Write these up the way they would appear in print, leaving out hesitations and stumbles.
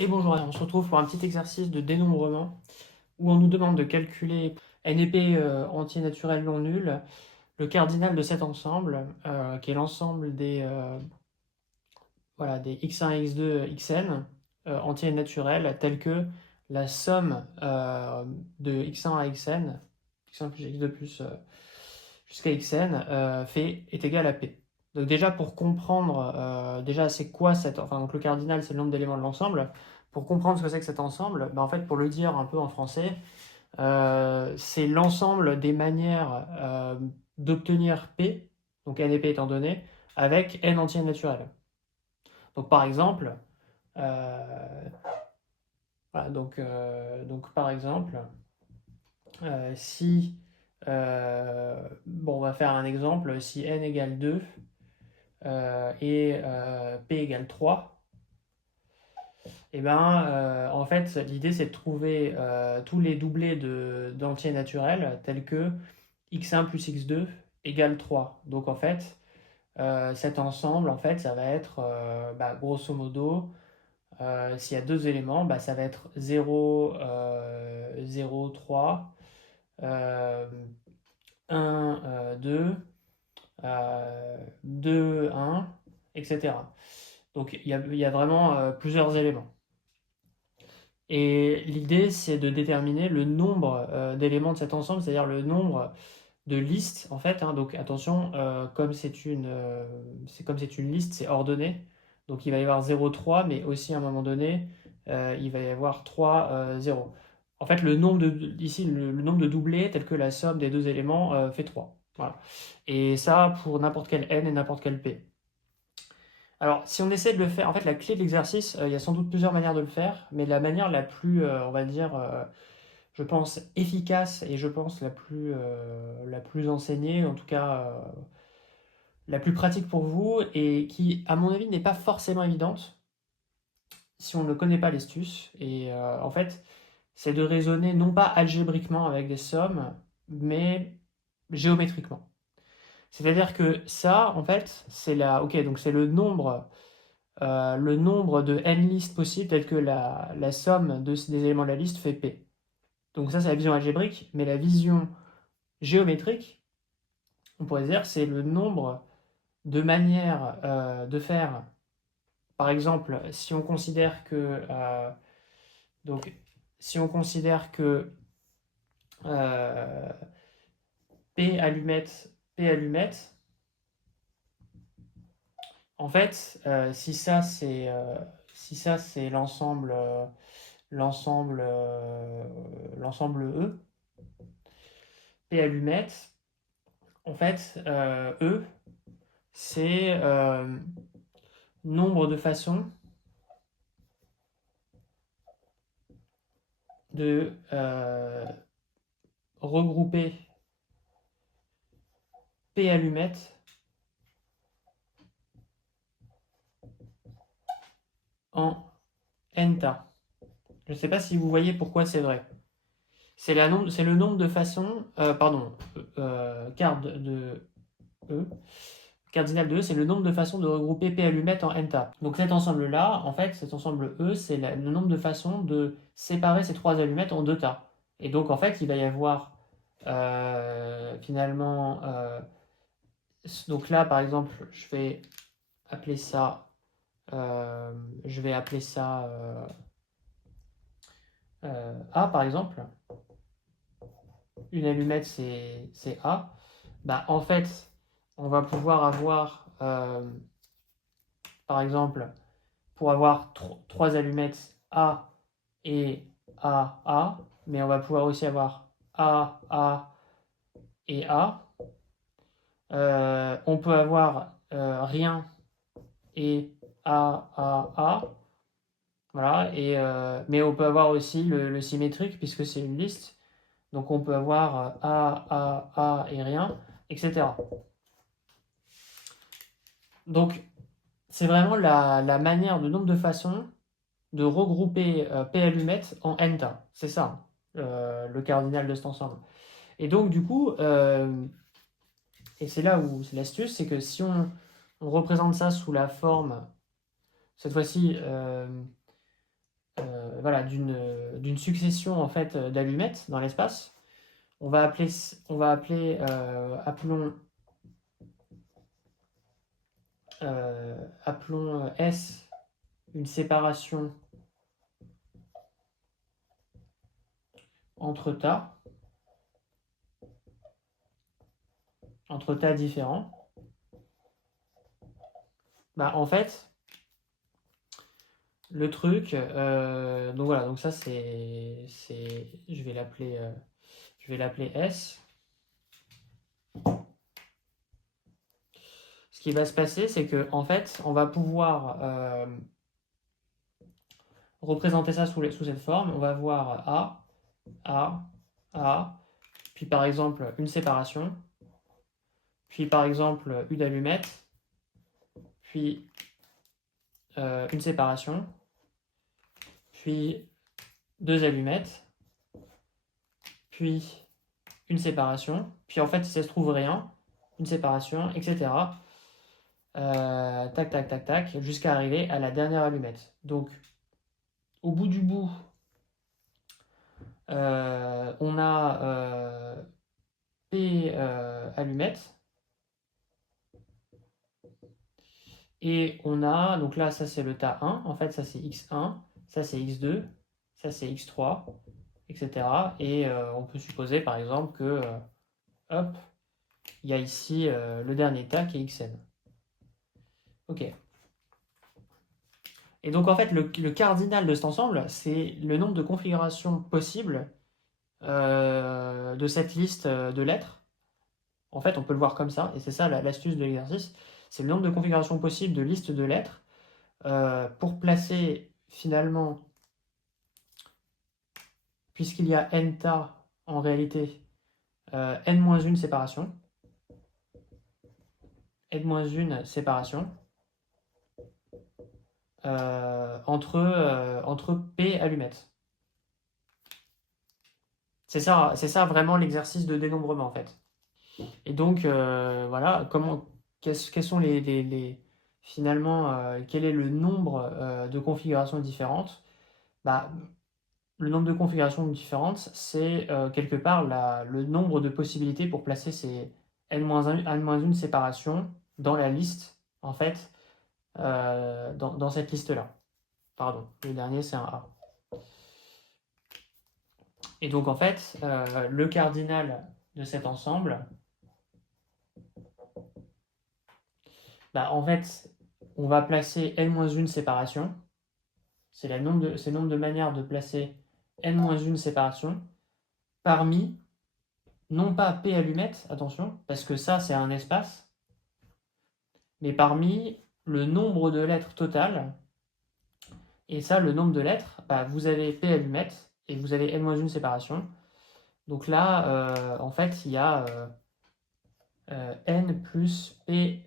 Et bonjour, on se retrouve pour un petit exercice de dénombrement où on nous demande de calculer n épais entier naturel non nul, le cardinal de cet ensemble, qui est l'ensemble des x1, x2, xn entiers naturels, tels que la somme de x1 à xn, x1 plus x2 plus jusqu'à xn, est égal à p. Donc déjà pour comprendre, déjà c'est quoi donc le cardinal c'est le nombre d'éléments de l'ensemble. Pour comprendre ce que c'est que cet ensemble, en fait pour le dire un peu en français, c'est l'ensemble des manières d'obtenir p, donc n et p étant donné, avec n entier naturel. Donc par exemple, euh, voilà, donc par exemple, si on va faire un exemple, si n égale 2 et p égale 3, et en fait, l'idée c'est de trouver tous les doublés d'entiers naturels tels que x1 plus x2 égale 3. Donc en fait, cet ensemble, en fait, ça va être grosso modo, s'il y a deux éléments, ça va être 0, 0, 3, 1, 2, 2, 1, etc. Donc il y a vraiment plusieurs éléments. Et l'idée, c'est de déterminer le nombre d'éléments de cet ensemble, c'est-à-dire le nombre de listes, en fait. Hein. Donc attention, comme c'est une liste, c'est ordonné. Donc il va y avoir 0, 3, mais aussi à un moment donné, il va y avoir 3, 0. En fait, ici, le nombre de doublés, tel que la somme des deux éléments, fait 3. Voilà. Et ça, pour n'importe quel n et n'importe quel p. Alors, si on essaie de le faire, en fait, la clé de l'exercice, il y a sans doute plusieurs manières de le faire, mais la manière la plus, on va dire, je pense, efficace et je pense la plus enseignée, en tout cas la plus pratique pour vous, et qui, à mon avis, n'est pas forcément évidente si on ne connaît pas l'estus. Et en fait, c'est de raisonner non pas algébriquement avec des sommes, mais géométriquement. C'est-à-dire que ça, en fait, ok, donc c'est le nombre de n listes possibles telles que la somme des éléments de la liste fait P. Donc ça, c'est la vision algébrique, mais la vision géométrique, on pourrait dire, c'est le nombre de manières de faire. Par exemple, si on considère que donc si on considère que euh, P allumette, en fait, si ça c'est l'ensemble l'ensemble E, P allumette, en fait, E, c'est nombre de façons de regrouper P allumette en n tas. Je ne sais pas si vous voyez pourquoi c'est vrai. C'est le nombre de façons, E, cardinal de E, c'est le nombre de façons de regrouper P allumette en n tas. Donc cet ensemble-là, en fait, cet ensemble E, c'est le nombre de façons de séparer ces trois allumettes en deux tas. Et donc en fait, il va y avoir finalement... donc là, par exemple, appeler ça... je vais appeler ça A, par exemple. Une allumette, c'est A. En fait, on va pouvoir avoir, par exemple, pour avoir trois allumettes A et A, mais on va pouvoir aussi avoir A et A. On peut avoir rien et A. Voilà, mais on peut avoir aussi le symétrique puisque c'est une liste. Donc on peut avoir A et rien, etc. Donc c'est vraiment la manière de nombre de façons de regrouper P allumettes en n tas. C'est ça, le cardinal de cet ensemble. Et donc du coup, et c'est là où c'est l'astuce, c'est que si on représente ça sous la forme, cette fois-ci, voilà, d'une succession en fait d'allumettes dans l'espace. On va appeler, appelons S une séparation entre tas différents. Bah, en fait, le truc, donc voilà, donc ça je vais l'appeler S. Ce qui va se passer, c'est que en fait, on va pouvoir représenter ça sous cette forme. On va voir A, puis par exemple une séparation, puis par exemple une allumette, puis une séparation, puis deux allumettes, puis une séparation, puis en fait si ça se trouve rien, une séparation, etc. Tac, tac, tac, tac, jusqu'à arriver à la dernière allumette. Donc au bout du bout, on a P allumettes. Et on a, donc là, ça c'est le tas 1, en fait, ça c'est x1, ça c'est x2, ça c'est x3, etc. Et on peut supposer par exemple que, hop, il y a ici le dernier tas qui est xn. Ok. Et donc en fait, le cardinal de cet ensemble, c'est le nombre de configurations possibles de cette liste de lettres. En fait, on peut le voir comme ça, et c'est ça l'astuce de l'exercice, c'est le nombre de configurations possibles de listes de lettres pour placer finalement, puisqu'il y a n tas en réalité, n-1 séparation, n-1 séparation entre P allumettes. C'est ça vraiment l'exercice de dénombrement en fait. Et donc voilà, quels sont finalement, quel est le nombre de configurations différentes? Bah, le nombre de configurations différentes, c'est quelque part le nombre de possibilités pour placer ces n-1 séparations dans la liste, en fait, dans cette liste-là. Pardon, le dernier c'est un A. Et donc en fait, le cardinal de cet ensemble, bah, en fait, on va placer n-1 séparation. C'est le nombre de manières de placer n-1 séparation parmi, non pas P allumette, attention, parce que ça c'est un espace, mais parmi le nombre de lettres total. Et ça, le nombre de lettres, bah, vous avez P allumette et vous avez n-1 séparation. Donc là, en fait, il y a n plus P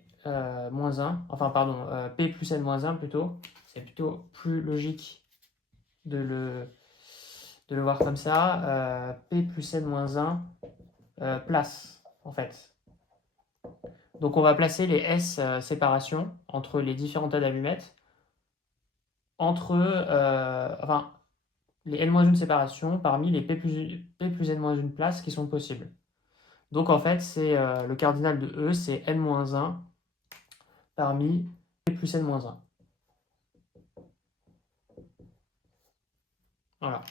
moins 1, enfin pardon, P plus n-1 plutôt. C'est plutôt plus logique de le voir comme ça. P plus n-1 place, en fait. Donc on va placer les S séparations entre les différents tas d'allumettes, entre, enfin, les n-1 séparations parmi les P plus n-1 places qui sont possibles. Donc en fait, c'est le cardinal de E, c'est n-1 parmi P plus n-1. Voilà.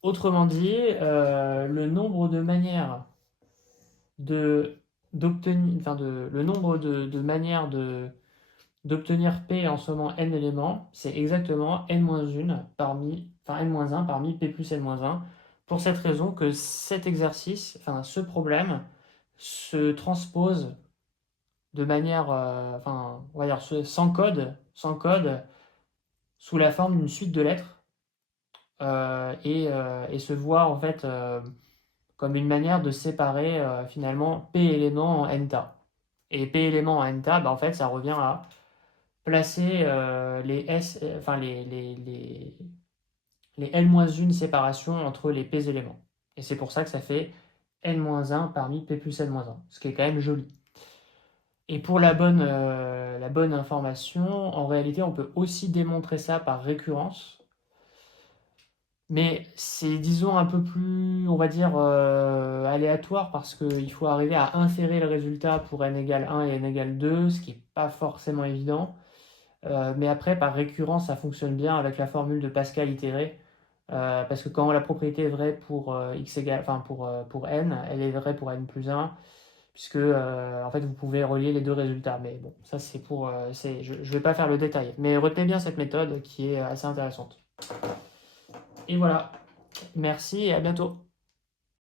Autrement dit, le nombre de manières le nombre de manières d'obtenir P en sommant n éléments, c'est exactement n-1 parmi P plus n-1, pour cette raison que cet exercice, enfin ce problème, se transpose de manière, on va dire sans code, sous la forme d'une suite de lettres, et se voit en fait comme une manière de séparer finalement P éléments en n tas. Et P éléments en n tas, bah, en fait, ça revient à placer les S, enfin les N-1 séparations entre les P éléments. Et c'est pour ça que ça fait N-1 parmi P plus N-1, ce qui est quand même joli. Et pour la bonne information, en réalité, on peut aussi démontrer ça par récurrence. Mais c'est, disons, un peu plus, on va dire, aléatoire parce qu'il faut arriver à insérer le résultat pour n égale 1 et n égale 2, ce qui n'est pas forcément évident. Mais après, par récurrence, ça fonctionne bien avec la formule de Pascal itérée. Parce que quand la propriété est vraie pour x égale, enfin pour n, elle est vraie pour n plus 1, puisque en fait vous pouvez relier les deux résultats. Mais bon, ça c'est pour, je ne vais pas faire le détail. Mais retenez bien cette méthode qui est assez intéressante. Et voilà, merci et à bientôt.